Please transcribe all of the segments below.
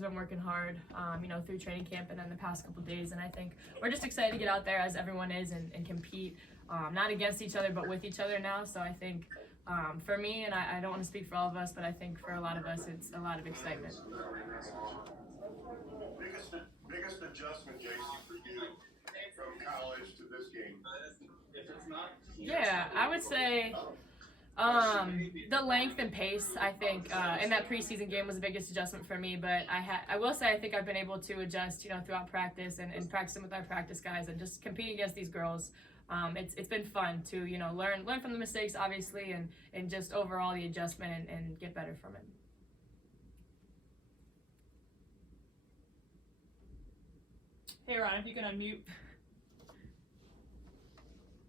has been working hard, through training camp and then the past couple days. And I think we're just excited to get out there as everyone is and compete, not against each other, but with each other now. So I think for me, and I don't want to speak for all of us, but I think for a lot of us, it's a lot of excitement. Biggest adjustment, Jacy, for you from college to this game? Yeah, I would say the length and pace, I think, in that preseason game was the biggest adjustment for me. But I will say I think I've been able to adjust, throughout practice and practicing with our practice guys and just competing against these girls. It's been fun to, learn from the mistakes, obviously, and just overall the adjustment and get better from it. Hey, Ron, if you can unmute.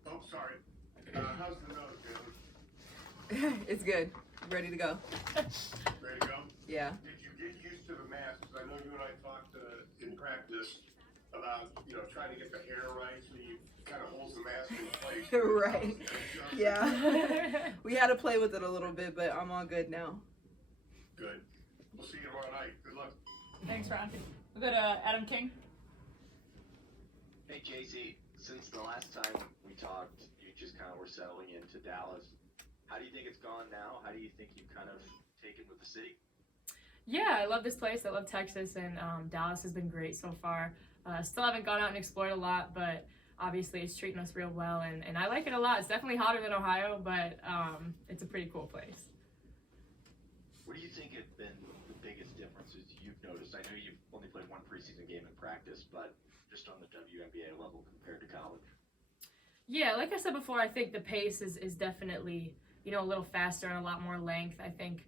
Oh, sorry. How's the nose, Jaylen? It's good. Ready to go. Ready to go? Yeah. Did you get used to the mask? Because I know you and I talked in practice about, trying to get the hair right so you kind of holds the mask in place. Right. Yeah. We had to play with it a little bit, but I'm all good now. Good. We'll see you tomorrow night. Good luck. Thanks, Ron. We'll go to Adam King. Hey, Jacy, since the last time we talked, you just kind of were settling into Dallas. How do you think it's gone now? How do you think you've kind of taken with the city? Yeah, I love this place. I love Texas, and Dallas has been great so far. Still haven't gone out and explored a lot, but obviously it's treating us real well, and I like it a lot. It's definitely hotter than Ohio, but it's a pretty cool place. What do you think have been the biggest differences you've noticed? I know you've only played one preseason game in practice, but just on the WNBA level compared to college. Yeah, like I said before, I think the pace is definitely, a little faster and a lot more length. I think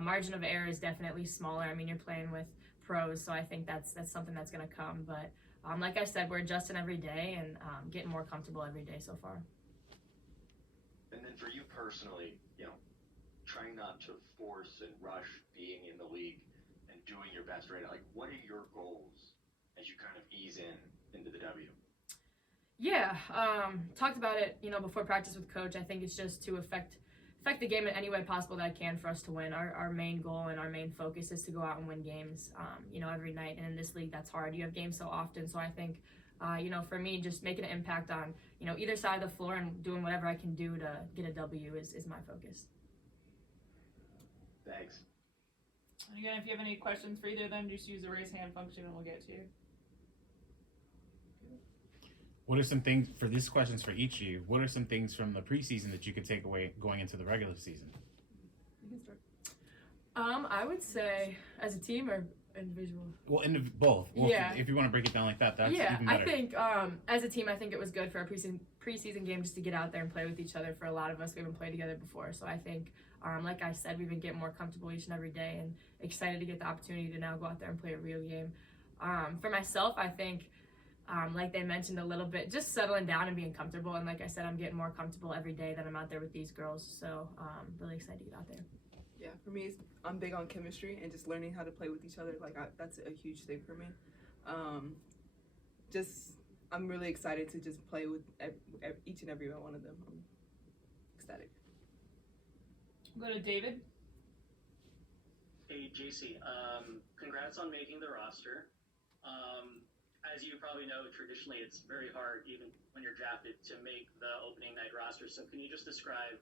margin of error is definitely smaller. I mean, you're playing with pros, so I think that's something that's going to come. But like I said, we're adjusting every day and getting more comfortable every day so far. And then for you personally, trying not to force and rush being in the league and doing your best right now, like what are your goals as you kind of ease into the W? Yeah, talked about it, before practice with coach. I think it's just to affect the game in any way possible that I can for us to win. Our main goal and our main focus is to go out and win games, every night. And in this league, that's hard. You have games so often. So I think, for me, just making an impact on, either side of the floor and doing whatever I can do to get a W is my focus. Thanks. And again, if you have any questions for either of them, just use the raise hand function and we'll get to you. What are some things, for these questions for each of you, what are some things from the preseason that you could take away going into the regular season? You can start. I would say as a team or individual? Well, both. Well, Yeah. if you want to break it down like that, that's even better. I think as a team, I think it was good for our preseason game just to get out there and play with each other. For a lot of us, we haven't played together before. So I think, like I said, we've been getting more comfortable each and every day and excited to get the opportunity to now go out there and play a real game. For myself, I think, like they mentioned a little bit, just settling down and being comfortable. And like I said, I'm getting more comfortable every day that I'm out there with these girls. So really excited to get out there. Yeah, for me, I'm big on chemistry and just learning how to play with each other. That's a huge thing for me. I'm really excited to just play with each and every one of them. I'm ecstatic. We'll go to David. Hey, Jacy, congrats on making the roster. As you probably know, traditionally it's very hard, even when you're drafted, to make the opening night roster. So can you just describe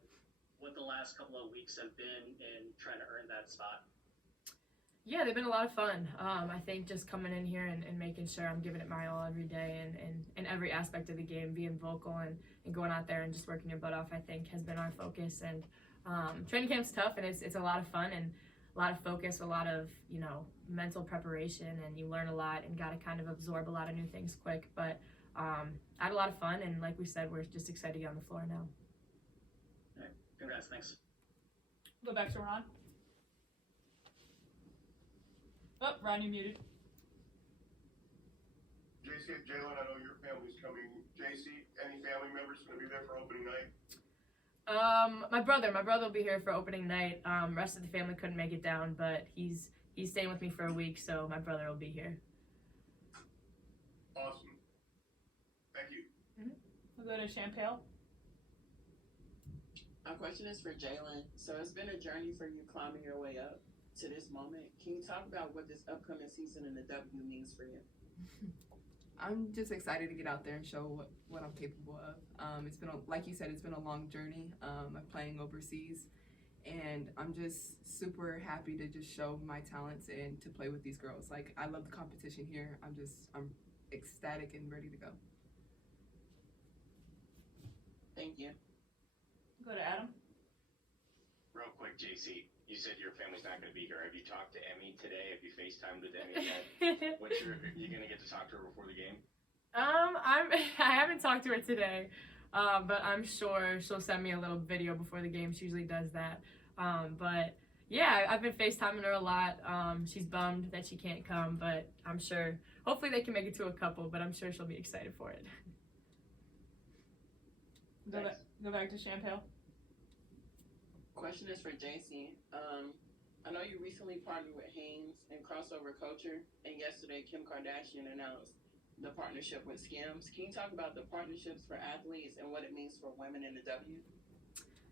what the last couple of weeks have been in trying to earn that spot? Yeah, they've been a lot of fun. I think just coming in here and making sure I'm giving it my all every day and in every aspect of the game, being vocal and going out there and just working your butt off, I think has been our focus. And training camp's tough and it's a lot of fun and a lot of focus, a lot of, mental preparation, and you learn a lot and got to kind of absorb a lot of new things quick. But I had a lot of fun, and like we said, we're just excited to get on the floor now. All right, congrats, thanks. Go back to Ron. Oh, Ron, you muted. Jacy and Jaylen, I know your family's coming. Jacy, any family members going to be there for opening night? My brother will be here for opening night. Rest of the family couldn't make it down, but he's staying with me for a week, so my brother will be here. Awesome. Thank you. Mm-hmm. We'll go to Champale. My question is for Jaylen. So it's been a journey for you climbing your way up. to this moment. Can you talk about what this upcoming season in the W means for you? I'm just excited to get out there and show what I'm capable of. It's been, like you said, it's been a long journey of playing overseas, and I'm just super happy to just show my talents and to play with these girls. Like, I love the competition here. I'm ecstatic and ready to go. Thank you. Go to Adam. Real quick, JC, you said your family's not going to be here. Have you talked to Emmy today? Have you FaceTimed with Emmy yet? Are you going to get to talk to her before the game? I haven't talked to her today, but I'm sure she'll send me a little video before the game. She usually does that. But yeah, I've been FaceTiming her a lot. She's bummed that she can't come, but I'm sure, hopefully they can make it to a couple, but I'm sure she'll be excited for it. Go back to Champale. Question is for Jacy. I know you recently partnered with Hanes and Crossover Culture, and yesterday Kim Kardashian announced the partnership with Skims. Can you talk about the partnerships for athletes and what it means for women in the W?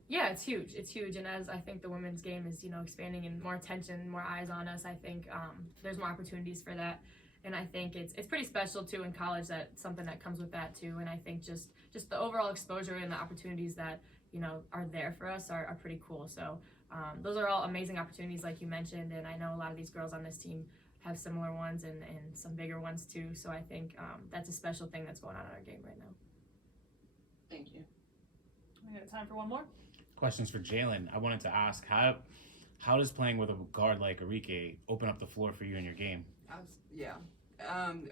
Yeah, it's huge. It's huge, and as I think the women's game is, expanding and more attention, more eyes on us, I think there's more opportunities for that. And I think it's pretty special too in college, that something that comes with that too. And I think just the overall exposure and the opportunities that are there for us are pretty cool. So those are all amazing opportunities, like you mentioned. And I know a lot of these girls on this team have similar ones and some bigger ones too. So I think that's a special thing that's going on in our game right now. Thank you. We got time for one more. Questions for Jaylen. I wanted to ask, how does playing with a guard like Arike open up the floor for you in your game?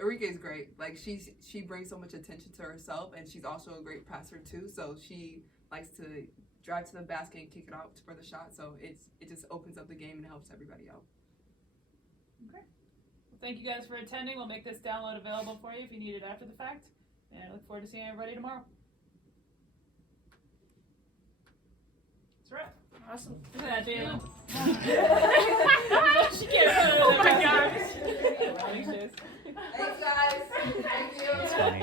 Arike is great. Like, she brings so much attention to herself, and she's also a great passer too. So she likes to drive to the basket and kick it out for the shot. So it just opens up the game and helps everybody out. Okay. Well, thank you guys for attending. We'll make this download available for you if you need it after the fact. And I look forward to seeing everybody tomorrow. That's right. Awesome. Look at that, Jaylen. She can't. Oh my gosh. Thanks, guys. Thank you. It's funny.